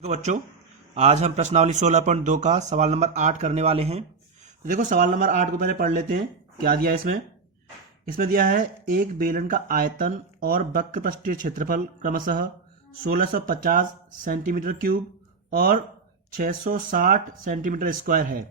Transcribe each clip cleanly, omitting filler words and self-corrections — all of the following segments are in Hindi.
तो बच्चों, आज हम प्रश्नावली 16.2 का सवाल नंबर 8 करने वाले हैं। तो देखो, सवाल नंबर 8 को पहले पढ़ लेते हैं। क्या दिया है इसमें? इसमें दिया है एक बेलन का आयतन और वक्र पृष्ठीय क्षेत्रफल क्रमशः 1650 सेंटीमीटर क्यूब और 660 सेंटीमीटर स्क्वायर है।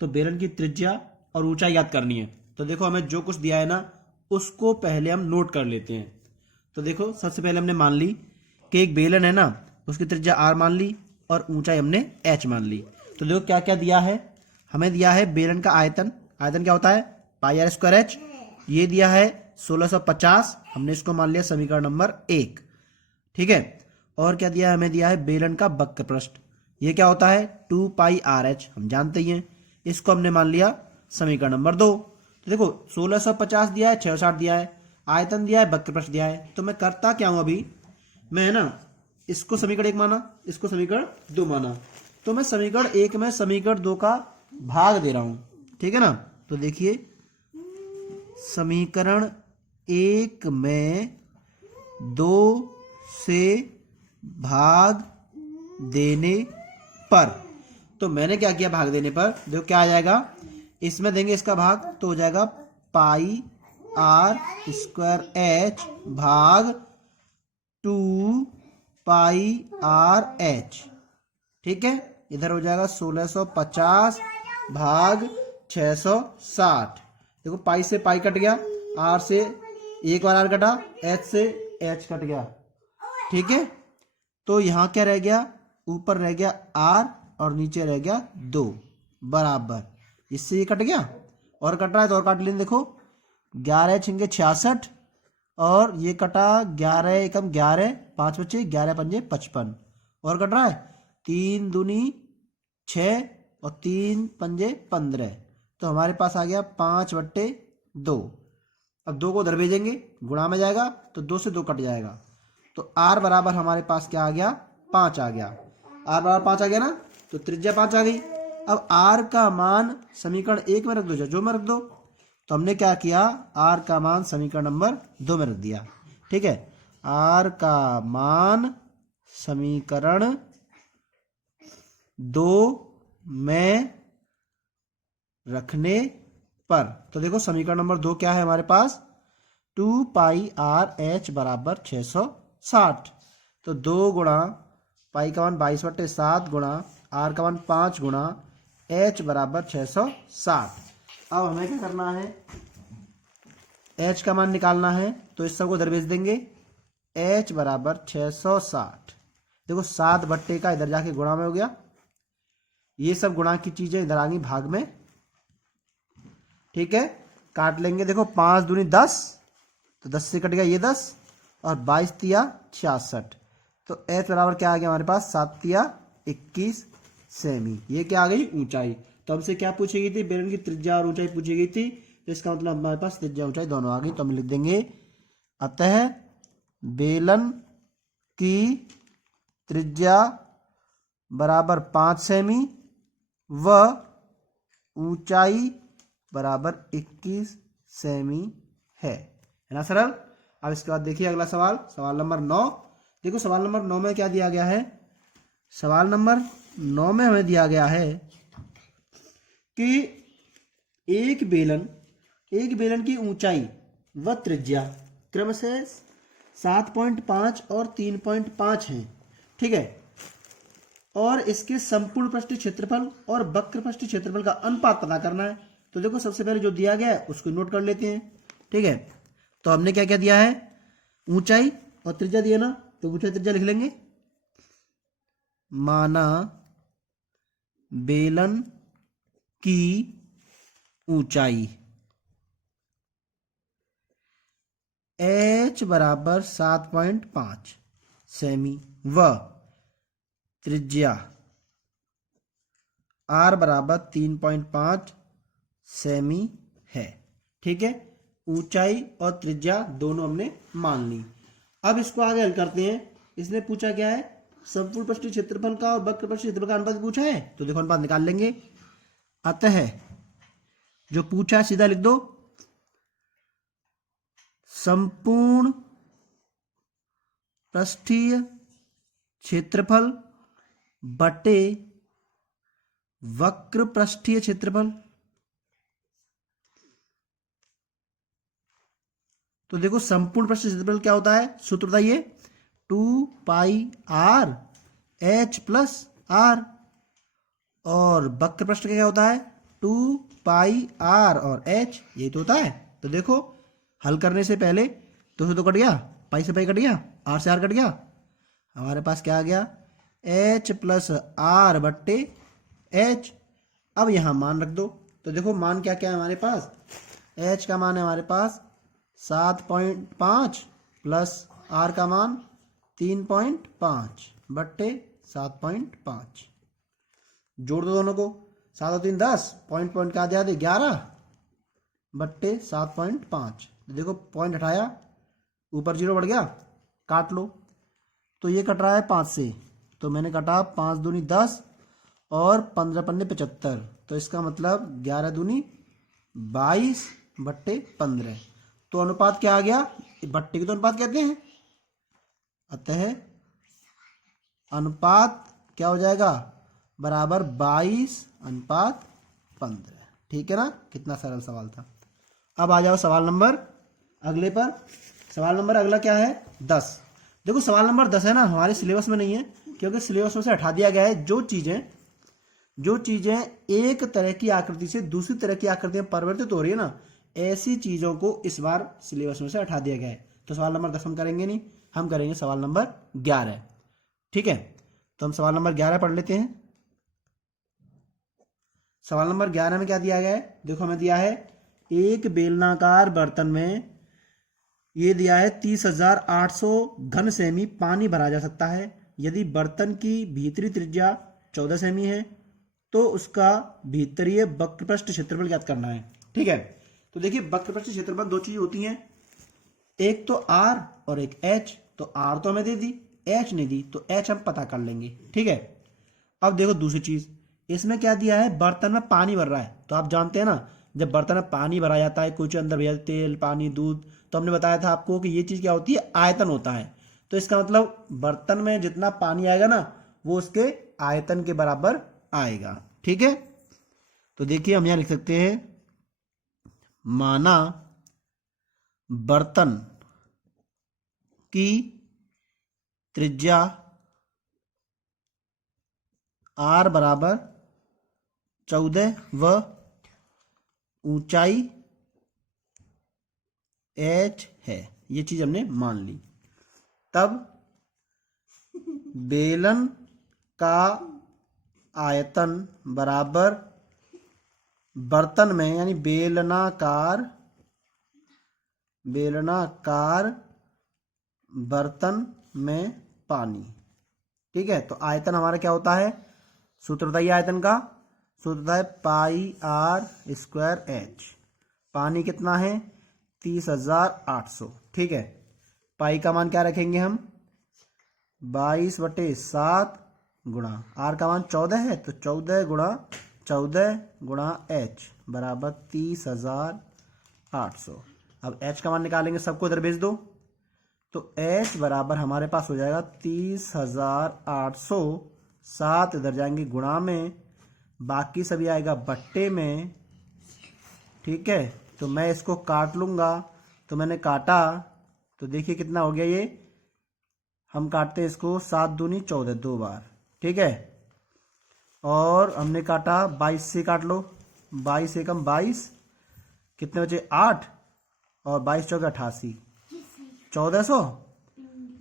तो बेलन की त्रिज्या और ऊंचाई याद करनी है। तो देखो, हमें जो कुछ दिया है ना, उसको पहले हम नोट कर लेते हैं। तो देखो, सबसे पहले हमने मान ली कि एक बेलन है ना, उसकी त्रिज्या r मान ली और ऊंचाई हमने h मान ली। तो देखो क्या क्या दिया है। हमें दिया है बेलन का आयतन। आयतन क्या होता है? पाई आर स्क्वायर एच। ये दिया है 1650, हमने इसको मान लिया समीकरण नंबर 1। ठीक है। और क्या दिया है? हमें दिया है बेलन का वक्र पृष्ठ। ये क्या होता है? 2 पाई आर एच, हम जानते ही हैं। इसको हमने मान लिया समीकरण नंबर 2। तो देखो, 1650 दिया है, 660 दिया है, आयतन दिया है, वक्र पृष्ठ दिया है। तो मैं करता क्या हूं अभी, मैं है ना, इसको समीकरण 1 माना, इसको समीकरण 2 माना। तो मैं समीकरण 1 में समीकरण 2 का भाग दे रहा हूं। ठीक है ना। तो देखिए, समीकरण 1 में 2 से भाग देने पर, तो मैंने क्या किया भाग देने पर, देखो क्या आ जाएगा, इसमें देंगे इसका भाग तो हो जाएगा पाई आर स्क्वायर एच भाग 2 पाई आर एच। ठीक है। इधर हो जाएगा 1650 भाग 660। देखो, पाई से पाई कट गया, आर से एक बार आर कटा, एच से एच कट गया। ठीक है। तो यहां क्या रह गया? ऊपर रह गया आर और नीचे रह गया 2 बराबर। इससे ये कट गया और कट रहा है तो और काट लेंगे। देखो, 11 छिंगे 66 और ये कटा 11 एकम 11, 5 बचे 11 पंजे 55 और कट रहा है 3 दूनी 6 और 3 पंजे 15। तो हमारे पास आ गया 5/2। अब 2 को उधर भेजेंगे, गुणा में जाएगा तो 2 से 2 कट जाएगा। तो r बराबर हमारे पास क्या आ गया? 5 आ गया। r बराबर 5 आ गया ना, तो त्रिज्या 5 आ गई। अब r का मान समीकरण 1 में रख दो, जो में रख दो। तो हमने क्या किया, r का मान समीकरण नंबर 2 में रख दिया। ठीक है। r का मान समीकरण 2 में रखने पर, तो देखो समीकरण नंबर 2 क्या है हमारे पास? 2 पाई आर एच बराबर 660। तो 2 गुणा पाई का मान 22/7 गुणा आर का मान 5 गुणा एच बराबर 660। अब हमें क्या करना है? एच का मान निकालना है, तो इस सबको इधर भेज देंगे। एच बराबर 660। देखो, 7/, का इधर जाके गुणा में हो गया, ये सब गुणा की चीजें इधर आ गई भाग में। ठीक है। काट लेंगे। देखो, 5 दूनी 10, तो 10 से कट गया ये 10 और 22 तिया 66। तो एच बराबर क्या आ गया हमारे पास? 7 तिया 21 सेमी। ये क्या आ गई? ऊंचाई। तो हमसे क्या पूछी गई थी? बेलन की त्रिज्या और ऊंचाई पूछी गई थी। तो इसका मतलब हमारे पास त्रिज्या ऊंचाई दोनों आ गई। तो हम लिख देंगे, अतः बेलन की त्रिज्या बराबर 5 सेमी व ऊंचाई बराबर 21 सेमी है ना सरल। अब इसके बाद देखिए अगला सवाल, सवाल नंबर 9। देखो, सवाल नंबर 9 में क्या दिया गया है? सवाल नंबर 9 में हमें दिया गया है कि एक बेलन की ऊंचाई व त्रिज्या क्रमशः 7.5 और 3.5 है। ठीक है। और इसके संपूर्ण पृष्ठीय क्षेत्रफल और वक्र पृष्ठीय क्षेत्रफल का अनुपात पता करना है। तो देखो, सबसे पहले जो दिया गया है उसको नोट कर लेते हैं। ठीक है। तो हमने क्या क्या दिया है? ऊंचाई और त्रिज्या दिया ना, तो ऊंचाई त्रिज्या लिख लेंगे। माना बेलन की ऊंचाई h बराबर 7.5 सेमी व त्रिज्या r बराबर 3.5 सेमी है। ठीक है। ऊंचाई और त्रिज्या दोनों हमने मान ली। अब इसको आगे हल करते हैं। इसने पूछा क्या है? संपूर्ण पृष्ठीय क्षेत्रफल का और वक्र पृष्ठीय क्षेत्रफल का अनुपात पूछा है। तो देखो, अनुपात निकाल लेंगे। अतः जो पूछा है सीधा लिख दो, संपूर्ण पृष्ठीय क्षेत्रफल बटे वक्र पृष्ठीय क्षेत्रफल। तो देखो संपूर्ण पृष्ठीय क्षेत्रफल क्या होता है, सूत्र बताइए, 2πr h प्लस आर। और वक्र पृष्ठ का क्या होता है, 2πr और h, यही तो होता है। तो देखो हल करने से पहले 2 से 2 कट गया, पाई से पाई कट गया, r से r कट गया, हमारे पास क्या आ गया, h प्लस आर बट्टे h। अब यहां मान रख दो। तो देखो मान क्या क्या है हमारे पास, h का मान है हमारे पास 7.5 प्लस r का मान 3.5 बट्टे 7.5। जोड़ दो दोनों को, 7 और 3 10, पॉइंट पॉइंट का आधे आधे 11 बट्टे 7.5। देखो पॉइंट हटाया, ऊपर 0 बढ़ गया, काट लो। तो ये कट रहा है 5 से, तो मैंने काटा 5 दूनी 10 और 15 पन्ने 75। तो इसका मतलब 11 दूनी 22 बट्टे 15। तो अनुपात क्या आ गया, बट्टे की तो अनुपात कहते हैं, अतः अनुपात क्या हो जाएगा, बराबर 22:15। ठीक है ना, कितना सरल सवाल था। अब आ जाओ सवाल नंबर अगले पर। सवाल नंबर अगला क्या है, 10। देखो सवाल नंबर 10 है ना, हमारे सिलेबस में नहीं है, क्योंकि सिलेबस में से हटा दिया गया है। जो चीजें एक तरह की आकृति से दूसरी तरह की आकृति में परिवर्तित हो रही है ना, ऐसी चीजों को इस बार सिलेबस में से हटा दिया गया है। तो सवाल नंबर 10 हम करेंगे नहीं, हम करेंगे सवाल नंबर 11। ठीक है, तो हम सवाल नंबर 11 पढ़ लेते हैं। सवाल नंबर 11 में क्या दिया गया है, देखो हमें दिया है एक बेलनाकार बर्तन में ये दिया है 30,800 घन सेमी पानी भरा जा सकता है। यदि बर्तन की भीतरी त्रिज्या 14 सेमी है तो उसका भीतरीय वक्रपृष्ठ क्षेत्रफल ज्ञात करना है। ठीक है, तो देखिए वक्रपृष्ठ क्षेत्रफल दो चीज होती हैं, एक तो आर और एक एच। तो आर तो हमें दे दी, एच नहीं दी, तो एच हम पता कर लेंगे। ठीक है, अब देखो दूसरी चीज, इसमें क्या दिया है, बर्तन में पानी भर रहा है। तो आप जानते हैं ना, जब बर्तन में पानी भरा जाता है, कुछ अंदर भैया तेल पानी दूध, तो हमने बताया था आपको कि ये चीज क्या होती है, आयतन होता है। तो इसका मतलब बर्तन में जितना पानी आएगा ना, वो उसके आयतन के बराबर आएगा। ठीक है, तो देखिए हम यहां लिख सकते हैं, माना बर्तन की त्रिज्या आर बराबर 14 व ऊंचाई h है, ये चीज हमने मान ली। तब बेलन का आयतन बराबर बर्तन में, यानी बेलनाकार बर्तन में पानी। ठीक है, तो आयतन हमारा क्या होता है, सूत्र बताइए आयतन का, सूत्र होता है पाई आर स्क्वायर एच। पानी कितना है, 30,800। ठीक है, पाई का मान क्या रखेंगे हम, 22/7 गुणा आर का मान 14 है, तो 14 गुणा एच बराबर 30,800। अब एच का मान निकालेंगे, सबको इधर भेज दो, तो एच बराबर हमारे पास हो जाएगा 30,800। 7 इधर जाएंगे गुणा में, बाकी सभी आएगा बट्टे में। ठीक है, तो मैं इसको काट लूंगा, तो मैंने काटा, तो देखिए कितना हो गया ये, हम काटते हैं इसको, 7 दूनी 14 दो बार। ठीक है, और हमने काटा 22 से, काट लो, 22 एकम 22, कितने बचे 8, और 22 चौके 88, 1400।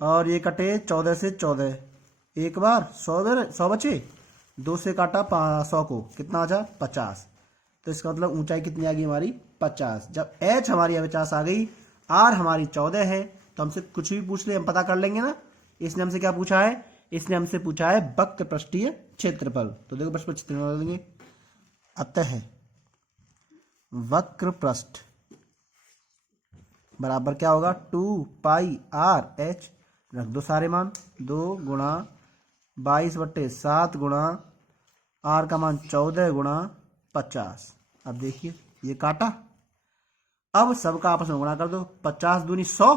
और ये कटे 14 से 14, एक बार 100 बचे, 2 से काटा 100 को, कितना बचा 50। तो इसका मतलब ऊंचाई कितनी आ गई हमारी 50। जब एच हमारी 50 आ गई, आर हमारी 14 है, तो हमसे कुछ भी पूछ ले हम पता कर लेंगे ना। इसने हमसे क्या पूछा है, इसने हमसे पूछा है वक्र पृष्ठीय क्षेत्रफल। तो देखो प्रश्न क्षेत्रफल देंगे, अतः वक्र पृष्ठ बराबर क्या होगा, 2πr/h। रख दो सारे मान, 2 गुणा 22/7 गुणा आर का मान 14 गुणा 50। अब देखिए ये काटा, अब सबका आपस में गुणा कर दो, 50 दूनी 100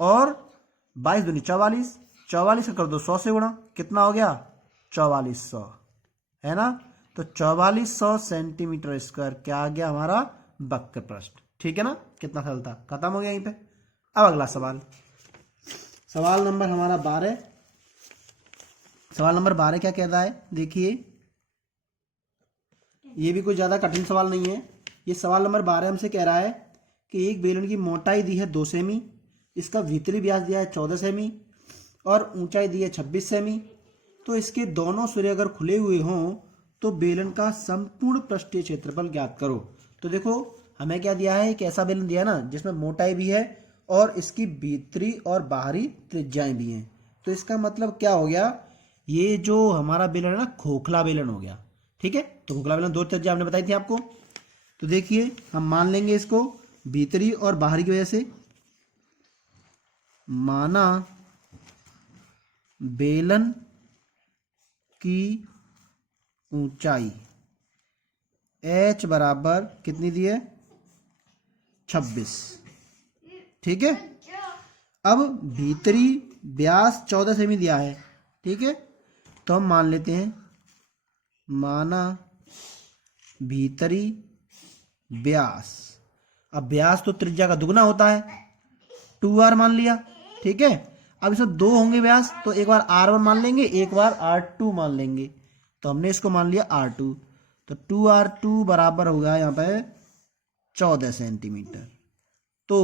और 22 दूनी 44, 44 का कर दो 100 से गुणा, कितना हो गया 4400, है ना। तो 4400 सेंटीमीटर स्क्वायर क्या आ गया हमारा वक्र पृष्ठ। ठीक है ना, कितना सरल था, खत्म हो गया यहीं पे। अब अगला सवाल, सवाल नंबर हमारा 12। सवाल नंबर 12 क्या कह रहा है, देखिए ये भी कोई ज़्यादा कठिन सवाल नहीं है। ये सवाल नंबर 12 हमसे कह रहा है कि एक बेलन की मोटाई दी है 2 सेमी, इसका भीतरी व्यास दिया है 14 सेमी और ऊंचाई दी है 26 सेमी। तो इसके दोनों सिरे अगर खुले हुए हों तो बेलन का संपूर्ण पृष्ठीय क्षेत्रफल ज्ञात करो। तो देखो हमें क्या दिया है, एक ऐसा बेलन दिया है ना जिसमें मोटाई भी है और इसकी भीतरी और बाहरी त्रिज्याएं भी हैं। तो इसका मतलब क्या हो गया, ये जो हमारा बेलन है ना खोखला बेलन हो गया। ठीक है, तो खोखला बेलन 2 त्रिज्या हमने बताई थी आपको। तो देखिए हम मान लेंगे इसको भीतरी और बाहरी की वजह से, माना बेलन की ऊंचाई h बराबर कितनी दी है, 26। ठीक है, अब भीतरी व्यास 14 सेमी दिया है। ठीक है, तो हम मान लेते हैं, माना भीतरी व्यास, अब व्यास तो त्रिज्या का दुगना होता है, 2r मान लिया। ठीक है, अब इसमें 2 होंगे व्यास, तो एक बार r1 मान लेंगे, एक बार r2 मान लेंगे। तो हमने इसको मान लिया r2, तो 2r2 बराबर होगा यहाँ पे 14 सेंटीमीटर। तो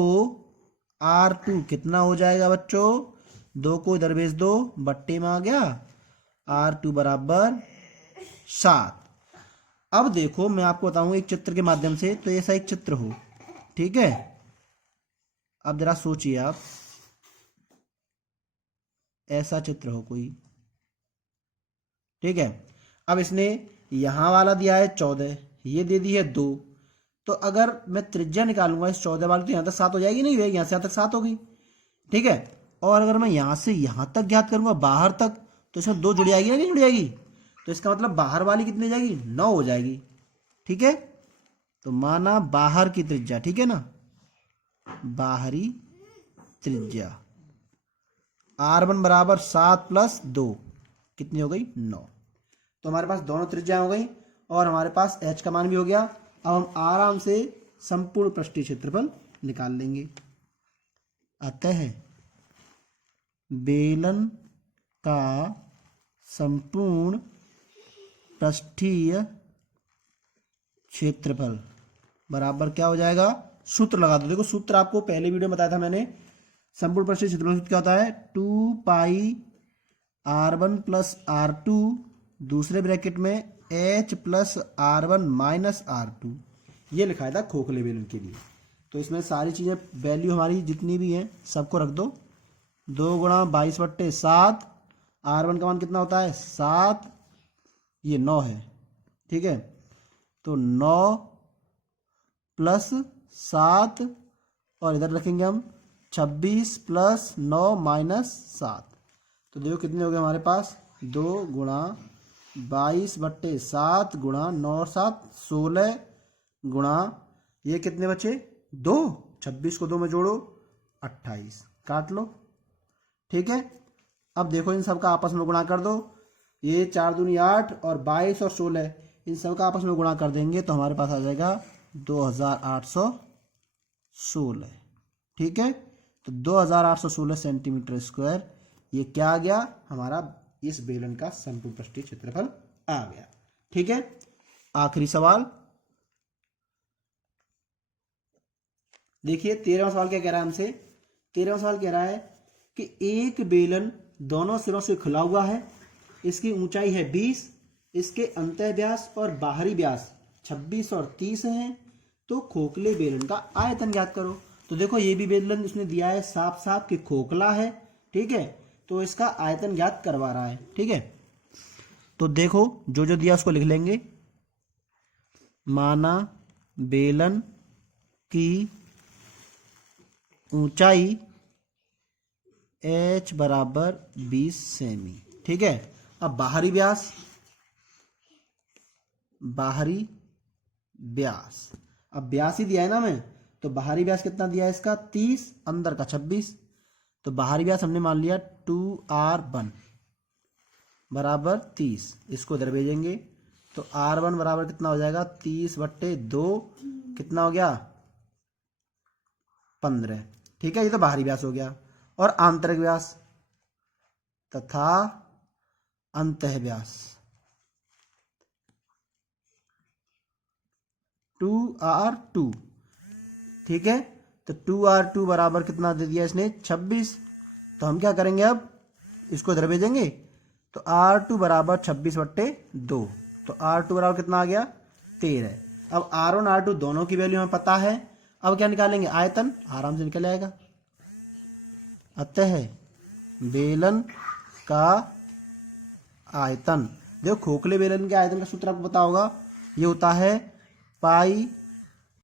r2 कितना हो जाएगा बच्चों, 2 को इधर भेज दो, बट्टे में आ गया, r2 बराबर 7। अब देखो मैं आपको बताऊंगा एक चित्र के माध्यम से, तो ऐसा एक चित्र हो। ठीक है, अब जरा सोचिए आप, ऐसा चित्र हो कोई। ठीक है, अब इसने यहां वाला दिया है 14, ये दे दी है 2। तो अगर मैं त्रिज्या निकालूंगा इस 14 वाली, तो यहां तक 7 हो जाएगी, नहीं यहां से यहां तक 7 होगी। ठीक है, और अगर मैं यहां से यहां तक ज्ञात करूंगा बाहर तक, तो इसमें 2 जुड़ जाएगी ना, नहीं जुड़ जाएगी। तो इसका मतलब बाहर वाली कितनी हो जाएगी, 9 हो जाएगी। ठीक है, तो माना बाहर की त्रिज्या, ठीक है ना, बाहरी त्रिज्या r1 बराबर 7 + 2 कितनी हो गई, 9। तो हमारे पास दोनों त्रिज्याएं हो गई और हमारे पास h का मान भी हो गया। अब हम आराम से संपूर्ण पृष्ठीय क्षेत्रफल निकाल लेंगे। अतः बेलन का संपूर्ण पृष्ठीय क्षेत्रफल बराबर क्या हो जाएगा, सूत्र लगा दो। देखो सूत्र आपको पहले वीडियो में बताया था मैंने, संपूर्ण पृष्ठीय क्षेत्रफल सूत्र क्या होता है, 2 πr1 + r2 दूसरे ब्रैकेट में h + r1 - r2, ये लिखा था खोखले बेलन के लिए। तो इसमें सारी चीज़ें वैल्यू हमारी जितनी भी हैं सबको रख दो। 2 × 22/7, r1 का मान कितना होता है 7, ये 9 है। ठीक है, तो 9 + 7 और इधर रखेंगे हम 26 + 9 - 7। तो देखो कितने हो गए हमारे पास, 2 × 22/7 × 9 और 7 16 गुणा ये कितने बचे 2, 26 को 2 में जोड़ो 28, काट लो। ठीक है, अब देखो इन सब का आपस में गुणा कर दो, ये 4 दूनी 8 और 22 और 16 इन सब का आपस में गुणा कर देंगे तो हमारे पास आ जाएगा 2816। ठीक है, तो 2816 सेंटीमीटर स्क्वायर ये क्या आ गया हमारा, इस बेलन का संपूर्ण पृष्ठीय क्षेत्रफल आ गया। ठीक है, आखिरी सवाल देखिए, 13वां सवाल क्या कह रहा है हमसे। 13वां सवाल कह रहा है कि एक बेलन दोनों सिरों से खुला हुआ है, इसकी ऊंचाई है 20, इसके अंतः व्यास और बाहरी व्यास 26 और 30 हैं, तो खोखले बेलन का आयतन ज्ञात करो। तो देखो ये भी बेलन उसने दिया है साफ साफ कि खोखला है। ठीक है, तो इसका आयतन ज्ञात करवा रहा है। ठीक है, तो देखो जो जो दिया उसको लिख लेंगे। माना बेलन की ऊंचाई h बराबर 20 सेमी। ठीक है, अब बाहरी व्यास, अब व्यास ही दिया है ना हमें, तो बाहरी व्यास कितना दिया है इसका 30, अंदर का 26, तो बाहरी व्यास हमने मान लिया 2r1। बराबर 30, इसको इधर भेजेंगे तो R1 बराबर कितना हो जाएगा 30/2, कितना हो गया 15। ठीक है, ये तो बाहरी व्यास हो गया। और आंतरिक व्यास तथा अंतः व्यास 2R2। ठीक है, तो 2R2 बराबर कितना दे दिया इसने 26। तो हम क्या करेंगे, अब इसको इधर भेजेंगे तो R2 बराबर 26/2, तो R2 बराबर कितना आ गया 13। अब R1 R2 दोनों की वैल्यू हमें पता है। अब क्या निकालेंगे, आयतन आराम से निकल आएगा। अतः बेलन का आयतन, देखो खोखले बेलन के आयतन का सूत्र आपको पता होगा, ये होता है पाई।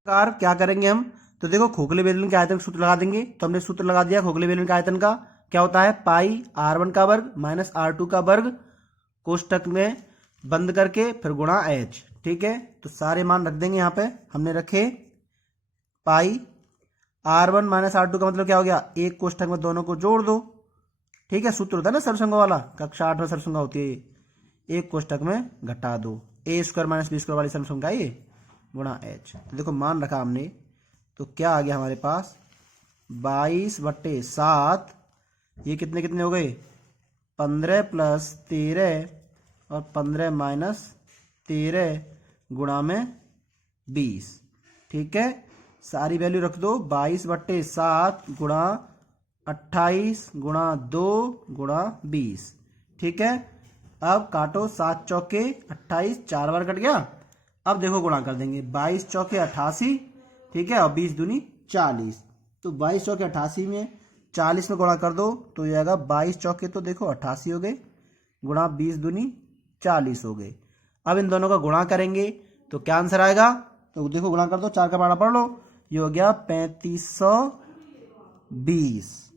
क्या करेंगे हम, तो देखो खोखले बेलन के आयतन का सूत्र लगा देंगे। तो हमने सूत्र लगा दिया खोखले बेलन के आयतन का, क्या होता है पाई R1 का वर्ग माइनस R2 का वर्ग कोष्टक में बंद करके फिर गुणा H। ठीक है, तो सारे मान रख देंगे यहाँ पे। हमने रखे पाई R1 माइनस R2 का मतलब क्या हो गया, एक कोष्टक में दोनों को जोड़ दो। ठीक है, सूत्र होता है ना सरसंघों वाला, कक्षा 8 में सरसंघा होती है, एक कोष्टक में घटा दो, A² माइनस B² वाली सरसंघा ये गुणा H। तो देखो मान रखा हमने, तो क्या आ गया हमारे पास 22/7, ये कितने कितने हो गए 15 + 13 और 15 - 13 गुणा में 20। ठीक है, सारी वैल्यू रख दो, 22/7 गुणा 28 गुणा 2 गुणा 20। ठीक है, अब काटो 7 चौके 28, 4 बार कट गया। अब देखो गुणा कर देंगे, 22 चौके 88, ठीक है, और 20 दूनी 40। तो 22 चौके 88 में 40 में गुणा कर दो तो ये आएगा 22 चौके तो देखो 88 हो गए, गुणा 20 दूनी 40 हो गए। अब इन दोनों का गुणा करेंगे तो क्या आंसर आएगा, तो देखो गुणा कर दो, 4 का पारा पढ़ लो, ये हो गया 3520।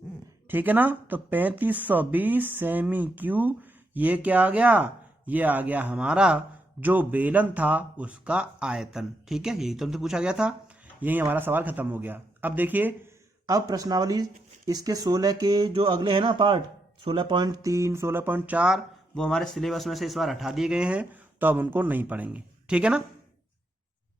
ठीक है ना, तो 3520 सेमी क्यूब, ये क्या आ गया, ये आ गया हमारा जो बेलन था उसका आयतन। ठीक है, यही तो हमसे पूछा गया था, यही हमारा सवाल खत्म हो गया। अब देखिए, अब प्रश्नावली इसके 16 के जो अगले हैं ना पार्ट 16.3 16.4 वो हमारे सिलेबस में से इस बार हटा दिए गए हैं, तो अब उनको नहीं पढ़ेंगे। ठीक है ना।